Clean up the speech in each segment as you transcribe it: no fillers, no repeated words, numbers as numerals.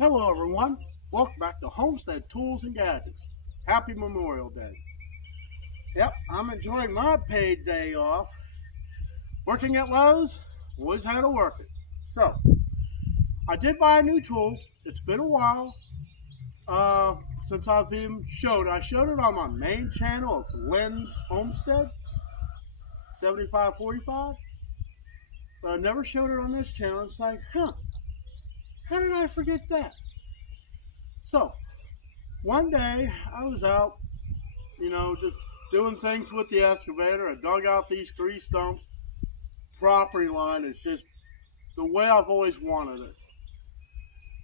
Hello everyone, welcome back to Homestead Tools and Gadgets. Happy Memorial Day. Yep, I'm enjoying my paid day off. Working at Lowe's, always had to work it. So, I did buy a new tool. It's been a while since I've even showed it. I showed it on my main channel of Lynn's Homestead, 7545. But I never showed it on this channel. It's like, how did I forget that? So, one day I was out, just doing things with the excavator. I dug out these 3 stumps. Property line is just the way I've always wanted it.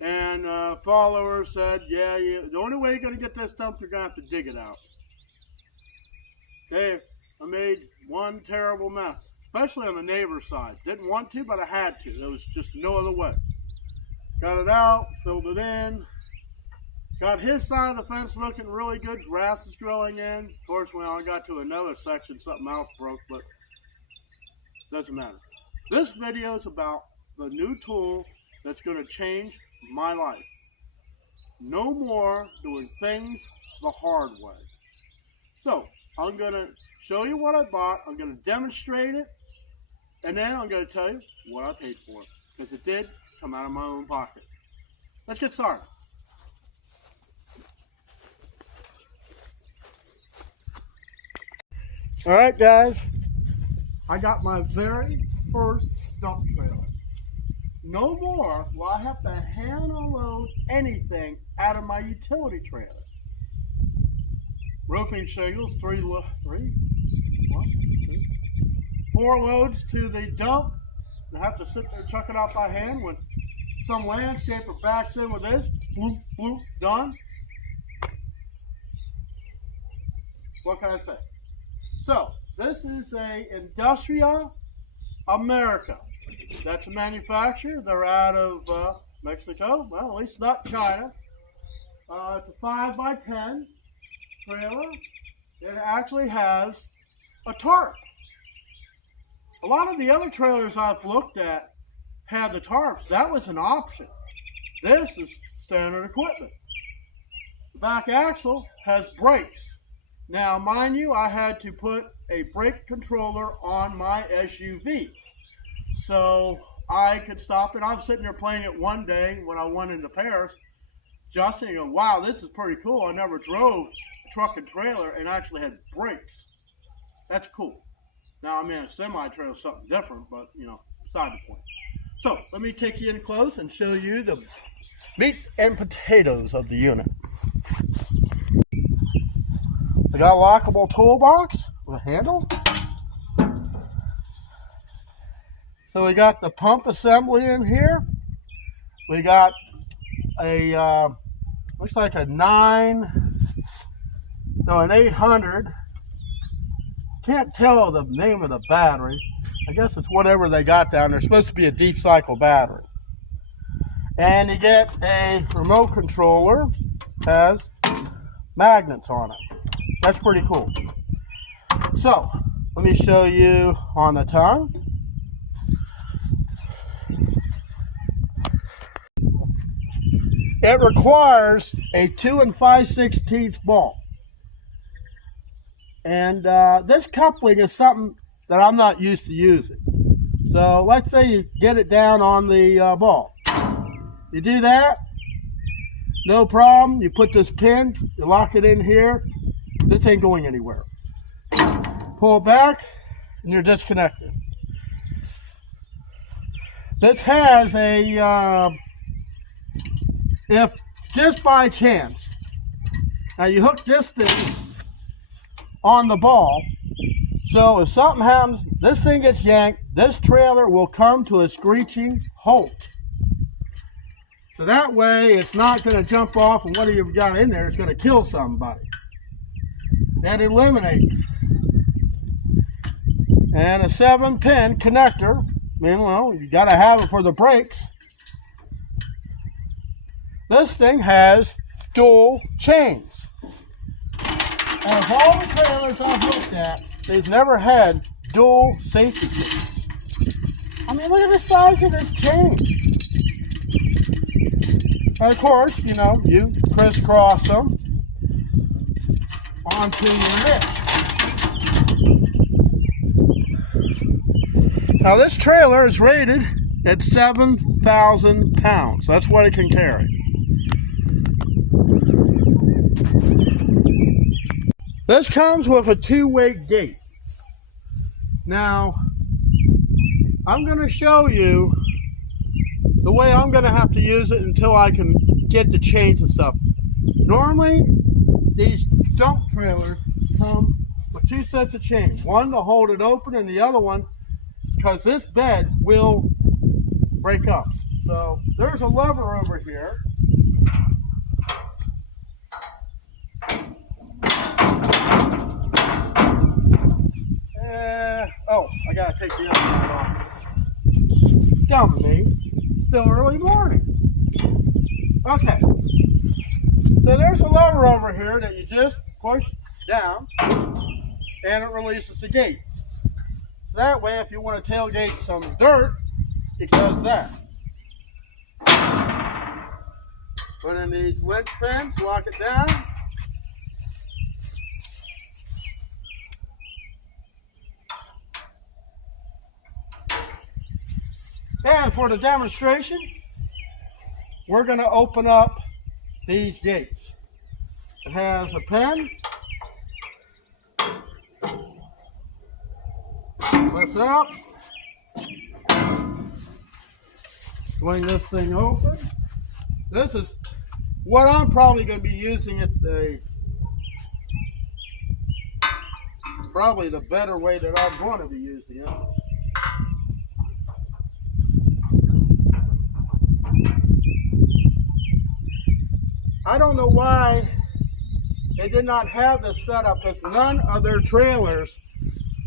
And follower said, the only way you're going to get this stump, you're going to have to dig it out. Okay, I made one terrible mess, especially on the neighbor's side. Didn't want to, but I had to. There was just no other way. Got it out, filled it in. Got his side of the fence looking really good. Grass is growing in. Of course, when I got to another section, something else broke, but doesn't matter. This video is about the new tool that's going to change my life. No more doing things the hard way. So, I'm going to show you what I bought. I'm going to demonstrate it. And then I'm going to tell you what I paid for it. Because it did come out of my own pocket. Let's get started. Alright guys, I got my very first stump trailer. No more will I have to hand unload anything out of my utility trailer. Roofing shingles, 4 loads to the dump. I have to sit there and chuck it out by hand when some landscaper backs in with this. Bloop, bloop, done. What can I say? So, this is a Industrial America. That's a manufacturer. They're out of Mexico. Well, at least not China. It's a 5x10 trailer. It actually has a tarp. A lot of the other trailers I've looked at had the tarps. That was an option. This is standard equipment. The back axle has brakes. Now, mind you, I had to put a brake controller on my SUV so I could stop it. I was sitting there playing it one day when I went into Paris, just thinking, wow, this is pretty cool. I never drove a truck and trailer and actually had brakes. That's cool. Now, I'm in a semi-trailer, something different, but, beside the point. So, let me take you in close and show you the meat and potatoes of the unit. I got a lockable toolbox with a handle. So we got the pump assembly in here. We got a, looks like an 800. Can't tell the name of the battery. I guess it's whatever they got down there. It's supposed to be a deep cycle battery. And you get a remote controller, has magnets on it. That's pretty cool. So, let me show you on the tongue. It requires a 2 5/16 ball. And this coupling is something that I'm not used to using. So, let's say you get it down on the ball. You do that, no problem. You put this pin, you lock it in here. This ain't going anywhere. Pull it back, and you're disconnected. This has a, if just by chance, now you hook this thing on the ball, so if something happens, this thing gets yanked, this trailer will come to a screeching halt. So that way, it's not going to jump off, and whatever you've got in there is going to kill somebody. That eliminates. And a 7-pin connector. You got to have it for the brakes. This thing has dual chains. And of all the trailers I've looked at, they've never had dual safety chains. Look at the size of this chain. And of course, you know, you crisscross them onto your hitch. Now this trailer is rated at 7,000 pounds. That's what it can carry. This comes with a two-way gate. Now, I'm going to show you the way I'm going to have to use it until I can get the chains and stuff. Normally, these dump trailers come with two sets of chains. One to hold it open and the other one because this bed will break up. So there's a lever over here. Oh, I gotta take the other side off. Dumb me. Still early morning. Okay. So there's a lever over here that you just push down and it releases the gate. So that way, if you want to tailgate some dirt, it does that. Put in these winch pins, lock it down. And for the demonstration, we're going to open up these gates. It has a pin. Lift up. Swing this thing open. This is what I'm probably going to be using it probably the better way that I'm going to be using it. I don't know why they did not have this set up, because none of their trailers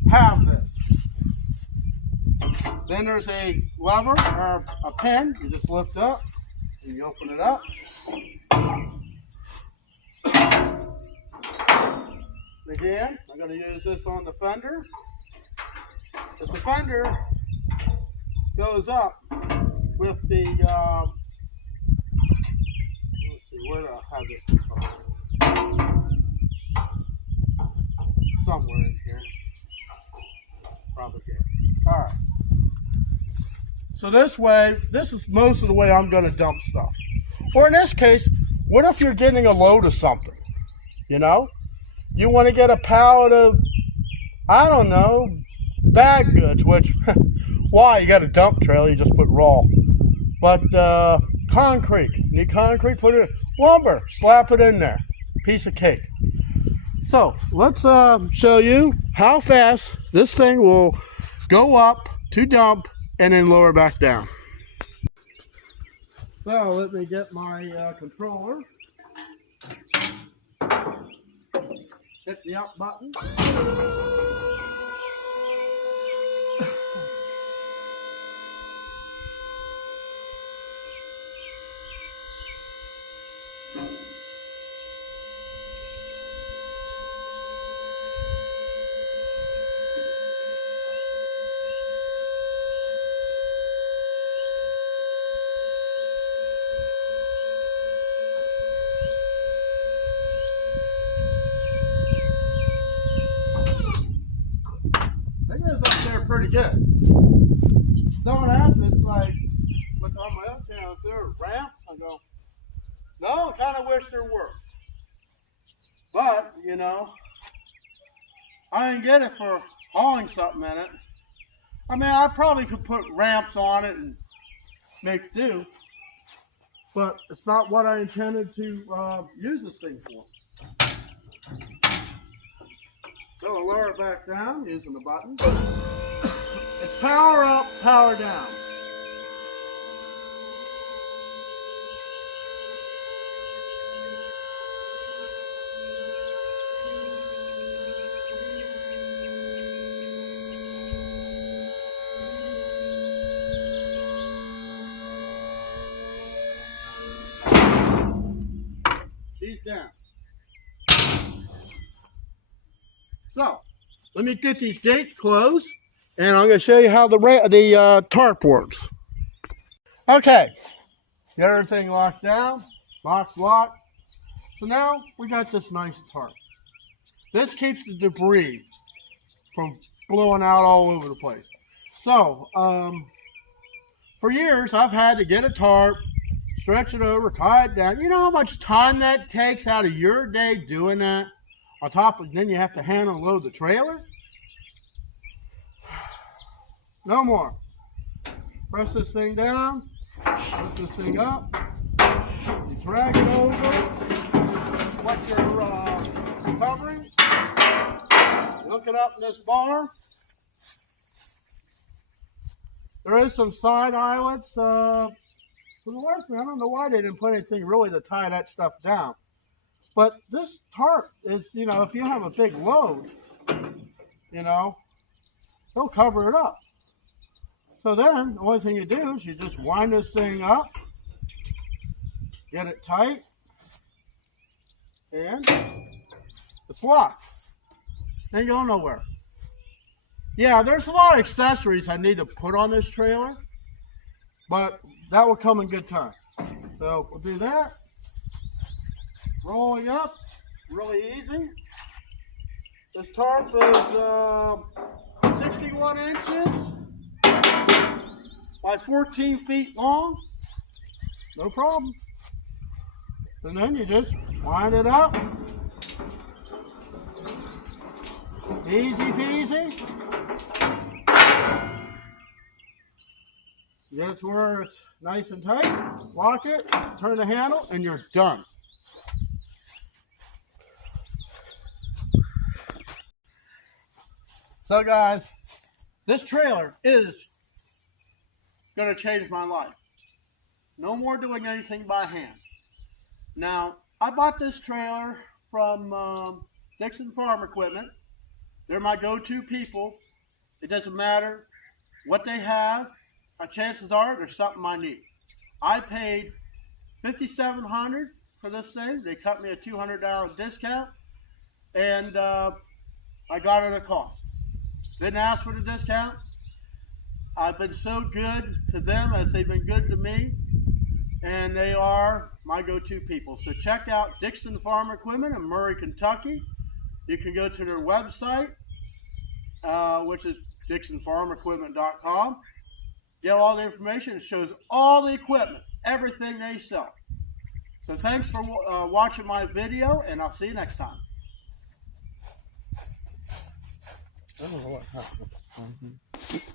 have this. Then there's a lever or a pin. You just lift up and you open it up. Again, I'm going to use this on the fender. If the fender goes up with the, let's see, where do I have this? Somewhere in here. Probably here. All right. So this way, this is most of the way I'm going to dump stuff. Or in this case, what if you're getting a load of something? You know? You want to get a pallet of, I don't know, bag goods, which, why? You got a dump trailer, you just put raw. But concrete, you need concrete, put it, lumber, slap it in there. Piece of cake. So, let's show you how fast this thing will go up to dump and then lower back down. So, let me get my controller. Hit the up button. Pretty good. Someone asked me, it's like, look on my other channel, is there a ramp? I go, no, I kind of wish there were. But, you know, I didn't get it for hauling something in it. I mean, I probably could put ramps on it and make do, but it's not what I intended to use this thing for. So I'll lower it back down using the button. It's power up, power down. She's down. So, let me get these gates closed. And I'm going to show you how the tarp works. Okay, Get everything locked down, box locked. So now we got this nice tarp. This keeps the debris from blowing out all over the place. So, for years I've had to get a tarp, stretch it over, tie it down. You know how much time that takes out of your day doing that? On top of, then you have to hand unload the trailer? No more. Press this thing down, lift this thing up, you drag it over, what you're covering, look it up in this bar. There is some side eyelets for the workman. I don't know why they didn't put anything really to tie that stuff down. But this tarp is, you know, if you have a big load, you know, they'll cover it up. So then, the only thing you do is you just wind this thing up, get it tight, and it's locked. Ain't going nowhere. Yeah, there's a lot of accessories I need to put on this trailer, but that will come in good time. So we'll do that. Rolling up, really easy. This tarp is 61 inches by 14 feet long. No problem. And then you just wind it up. Easy peasy. Get to where it's nice and tight. Lock it, turn the handle, and you're done. So guys, this trailer is going to change my life. No more doing anything by hand. Now, I bought this trailer from Dixon Farm Equipment. They're my go-to people. It doesn't matter what they have. Chances are there's something I need. I paid $5,700 for this thing. They cut me a $200 discount, and I got it at a cost. Didn't ask for the discount. I've been so good to them as they've been good to me, and they are my go-to people. So check out Dixon Farm Equipment in Murray, Kentucky. You can go to their website, which is DixonFarmEquipment.com. Get all the information. It shows all the equipment, everything they sell. So thanks for watching my video, and I'll see you next time. I don't know what happened.